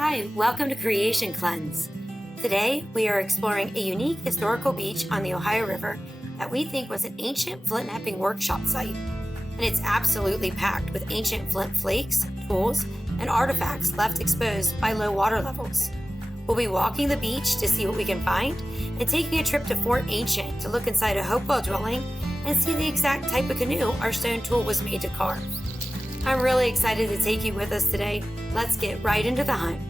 Hi, welcome to Creation Cleanse. Today, we are exploring a unique historical beach on the Ohio River that we think was an ancient flintknapping workshop site. And it's absolutely packed with ancient flint flakes, tools, and artifacts left exposed by low water levels. We'll be walking the beach to see what we can find and taking a trip to Fort Ancient to look inside a Hopewell dwelling and see the exact type of canoe our stone tool was made to carve. I'm really excited to take you with us today. Let's get right into the hunt.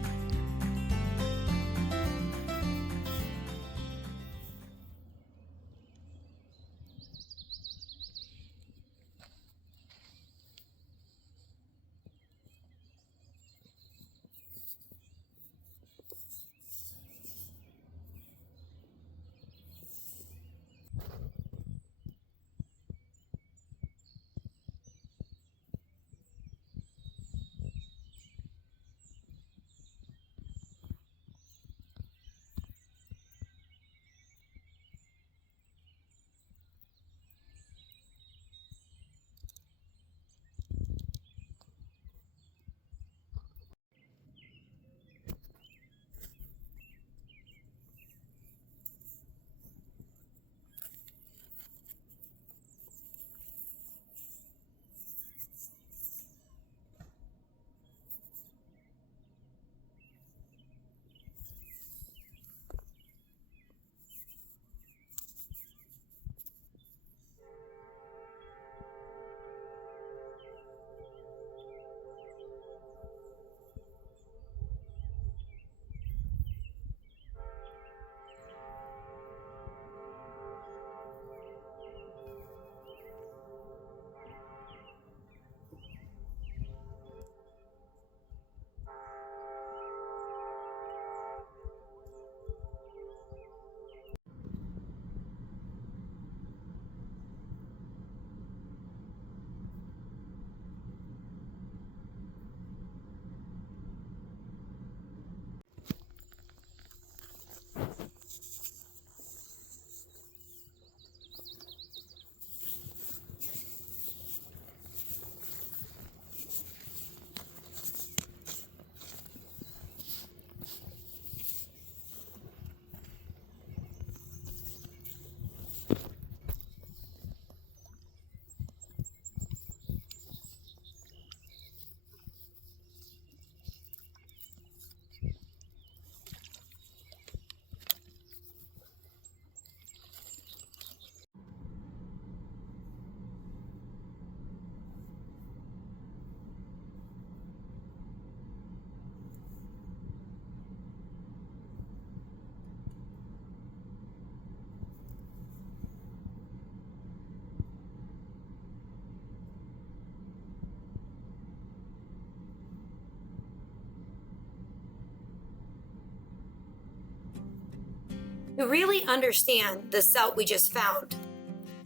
To really understand the Celt we just found,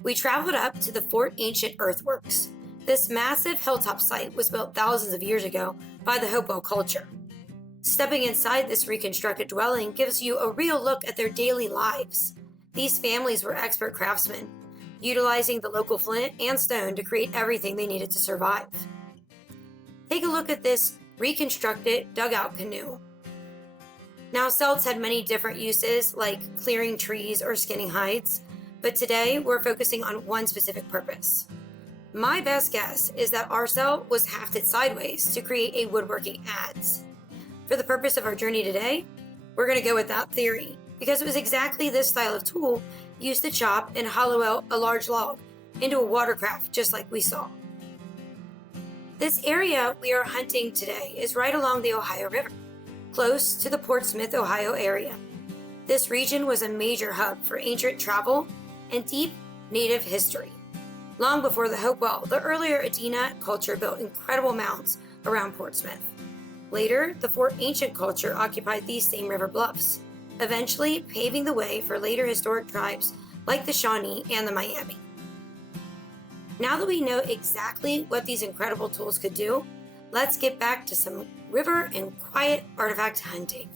we traveled up to the Fort Ancient Earthworks. This massive hilltop site was built thousands of years ago by the Hopewell culture. Stepping inside this reconstructed dwelling gives you a real look at their daily lives. These families were expert craftsmen, utilizing the local flint and stone to create everything they needed to survive. Take a look at this reconstructed dugout canoe. Now, celts had many different uses, like clearing trees or skinning hides, but today we're focusing on one specific purpose. My best guess is that our celt was hafted sideways to create a woodworking adze. For the purpose of our journey today, we're going to go with that theory, because it was exactly this style of tool used to chop and hollow out a large log into a watercraft, just like we saw. This area we are hunting today is right along the Ohio River, close to the Portsmouth, Ohio area. This region was a major hub for ancient travel and deep native history. Long before the Hopewell, the earlier Adena culture built incredible mounds around Portsmouth. Later, the Fort Ancient culture occupied these same river bluffs, eventually paving the way for later historic tribes like the Shawnee and the Miami. Now that we know exactly what these incredible tools could do, let's get back to some river and quiet artifact hunting.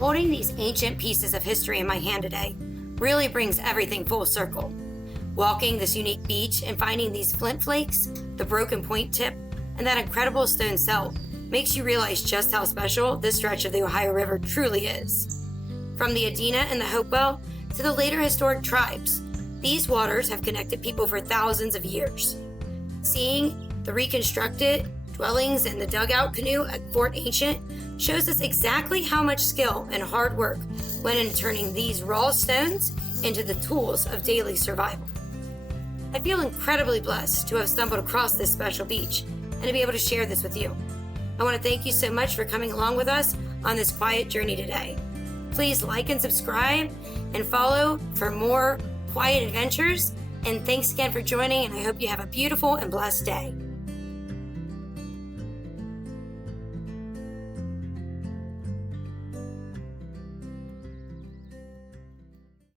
Holding these ancient pieces of history in my hand today really brings everything full circle. Walking this unique beach and finding these Flint Flakes, the broken point tip, and that incredible stone celt makes you realize just how special this stretch of the Ohio River truly is. From the Adena and the Hopewell to the later historic tribes, these waters have connected people for thousands of years. Seeing the reconstructed dwellings and the dugout canoe at Fort Ancient shows us exactly how much skill and hard work went into turning these raw stones into the tools of daily survival. I feel incredibly blessed to have stumbled across this special beach and to be able to share this with you. I want to thank you so much for coming along with us on this quiet journey today. Please like and subscribe and follow for more quiet adventures. And thanks again for joining, and I hope you have a beautiful and blessed day.